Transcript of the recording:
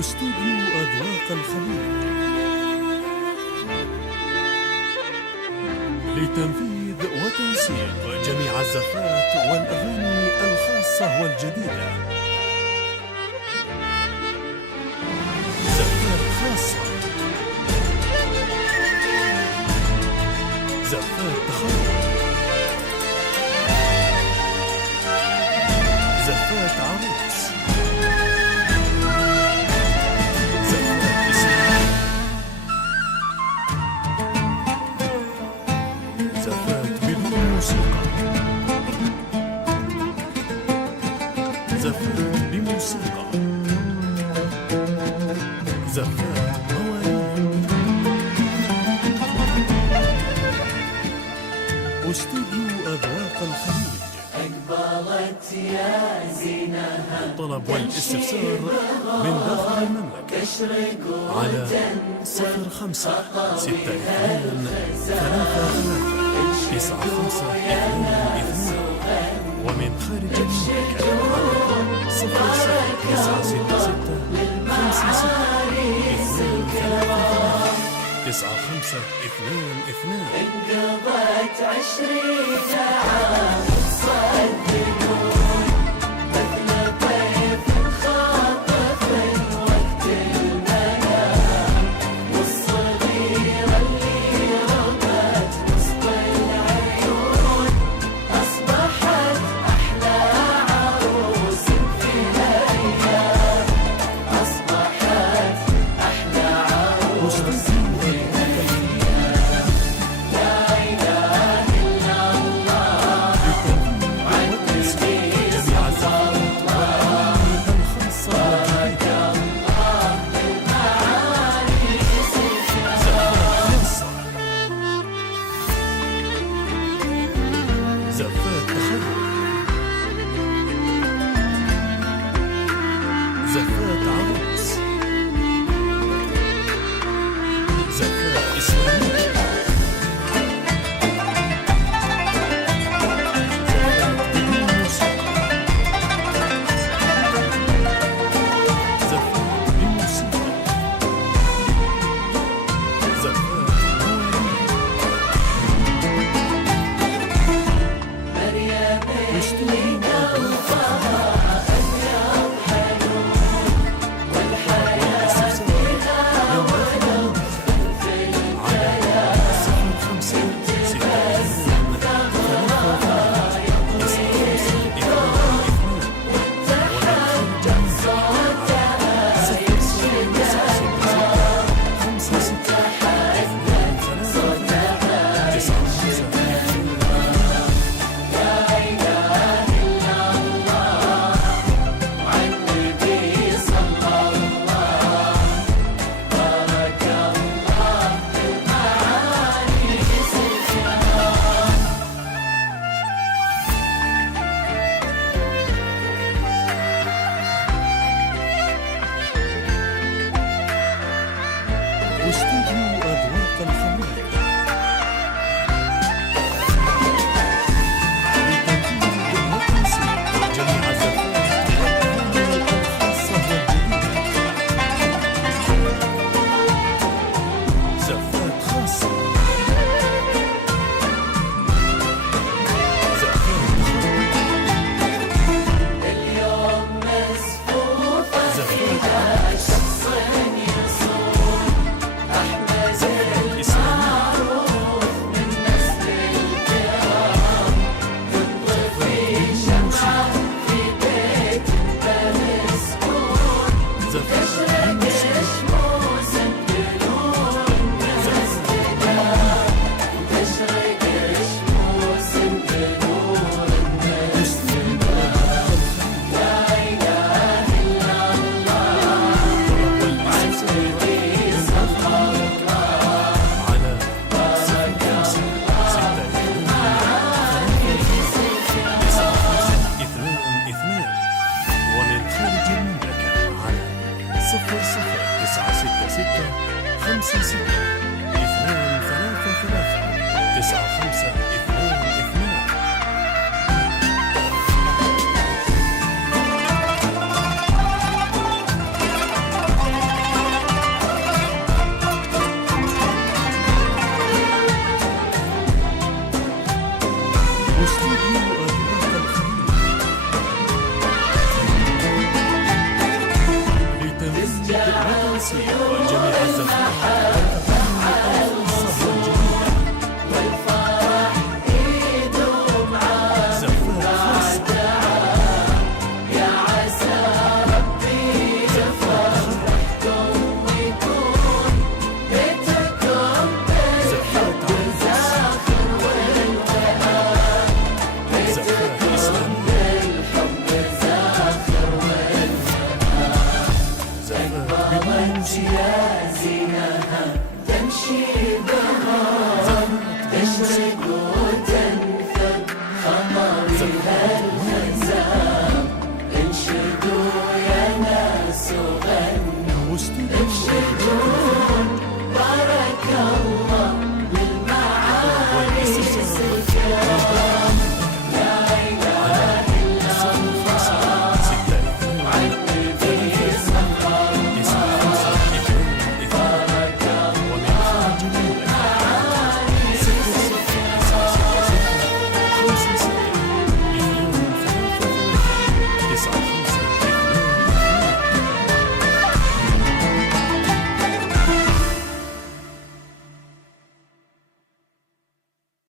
استوديو أذواق الخليج لتنفيذ وتنسيق جميع الزفات والأغاني الخاصة والجديدة. زفات خاصة، زفات تخرج، زفات عروس، زفات إسلام، زفات بدون موسيقى، زفات بموسيقى، زفات مواليد. استوديو أذواق الخليج. أقبلت يا زينها الطلب والاستفسار من داخل المملكة على 0562 ومن خارج المملكة على 00966 انقضت 20 عام صدقون مثل طيف خاطف وقت المنام والصغيرة اللي ربت وسط العيون أصبحت أحلى عروس في الأيام، أصبحت أحلى عروس في الأيام. زفات تخرج، زفات عروس، زفات إسلامية، زفات بدون موسيقى، زفات بموسيقى، زفات مواليد. استوديو أذواق استوديو أذواق الخليج لتنفيذ وتنسيق جميع الزفات والأغاني الخاصة والجديدة. زفات خاصة، زفات تخرج، اليوم مزفوفة زفات عروس زفات إسلامية، من نسل الكرام تنطفي شمعة في بيت مسكون زفات تشرق شموس بنور الناس تشرق شموس بنور الناس. لا إله إلا الله عندي صلى على 0562 ومن خارج المملكة على 00966 56 233 9522. تمشي يا زينها تمشي